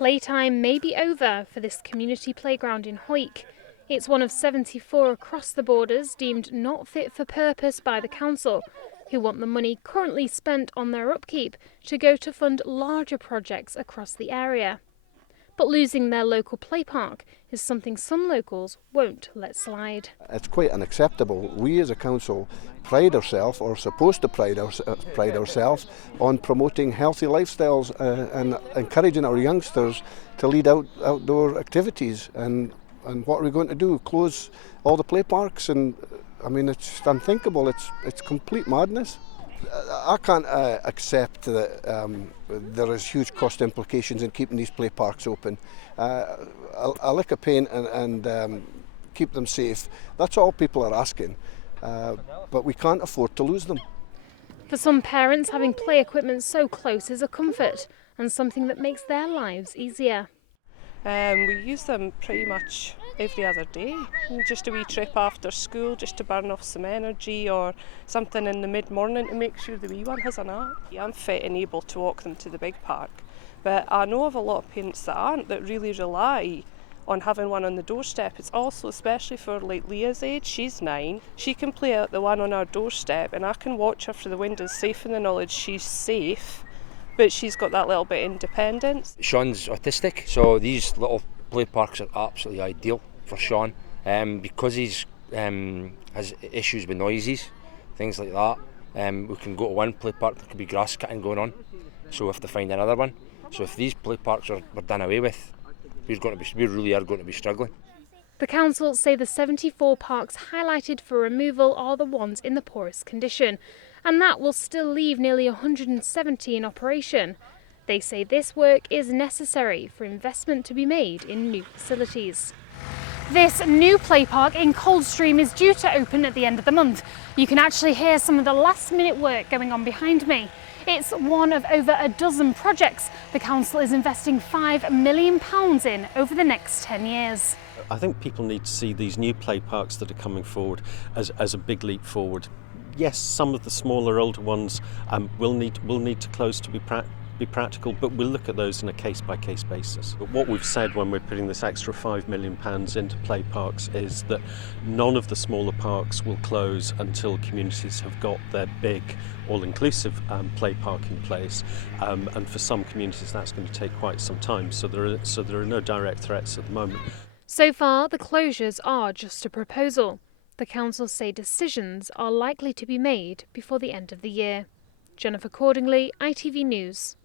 Playtime may be over for this community playground in Hawick. It's one of 74 across the borders deemed not fit for purpose by the council, who want the money currently spent on their upkeep to go to fund larger projects across the area. But losing their local play park is something some locals won't let slide. It's quite unacceptable. We as a council pride ourselves, or supposed to pride ourselves, on promoting healthy lifestyles and encouraging our youngsters to lead outdoor activities. And what are we going to do? Close all the play parks? And I mean, it's unthinkable. It's complete madness. I can't accept that there is huge cost implications in keeping these play parks open. I'll lick a paint and keep them safe. That's all people are asking, but we can't afford to lose them. For some parents, having play equipment so close is a comfort and something that makes their lives easier. We use them pretty much every other day, just a wee trip after school just to burn off some energy, or something in the mid-morning to make sure the wee one has a nap. I'm fit and able to walk them to the big park, but I know of a lot of parents that aren't, that really rely on having one on the doorstep. It's also, especially for like Leah's age, she's 9, she can play out the one on our doorstep and I can watch her through the windows, safe in the knowledge she's safe, but she's got that little bit of independence. Sean's autistic, so these little play parks are absolutely ideal for Sean, because he's has issues with noises, things like that. We can go to one play park, there could be grass cutting going on, so we have to find another one. So if these play parks were done away with, we really are going to be struggling. The council say the 74 parks highlighted for removal are the ones in the poorest condition, and that will still leave nearly 170 in operation. They say this work is necessary for investment to be made in new facilities. This new play park in Coldstream is due to open at the end of the month. You can actually hear some of the last-minute work going on behind me. It's one of over a dozen projects the council is investing £5 million in over the next 10 years. I think people need to see these new play parks that are coming forward as a big leap forward. Yes, some of the smaller, older ones will need to close to be practical, but we'll look at those on a case-by-case basis. But what we've said when we're putting this extra £5 million into play parks is that none of the smaller parks will close until communities have got their big, all-inclusive play park in place. And for some communities, that's going to take quite some time. So there are no direct threats at the moment. So far, the closures are just a proposal. The council say decisions are likely to be made before the end of the year. Jennifer Cordingley, ITV News.